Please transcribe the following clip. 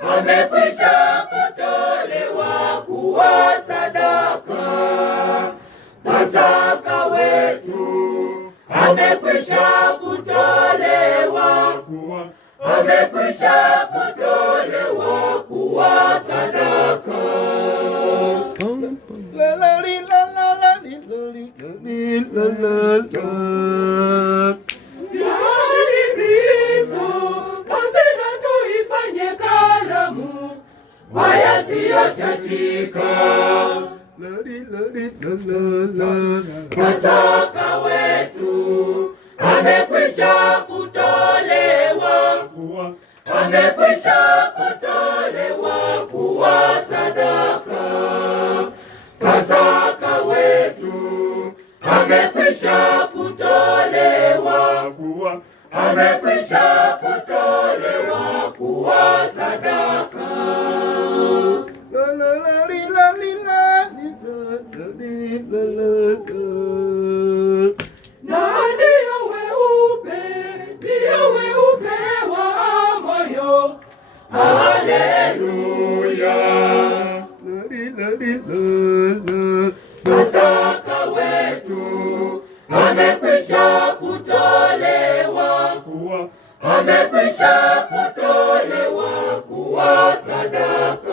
amekwisha kutolewa kuwa sadaka. Pasaka wetu amekwisha kutolewa, amekwisha kutolewa kuwa sadaka. Yaani Kristo lazima tuifanye karamu kwa yasiyochachika. Pasaka wetu amekwisha kutolewa, amekwisha kutolewa kuwa sadaka. Pasaka wetu amekwisha kutolewa, amekwisha kutolewa kuwa sadaka. Na ndiyo weupe wa moyo. Haleluya. Pasaka wetu amekwisha kutolewa, amekwisha kutolewa kuwa sadaka.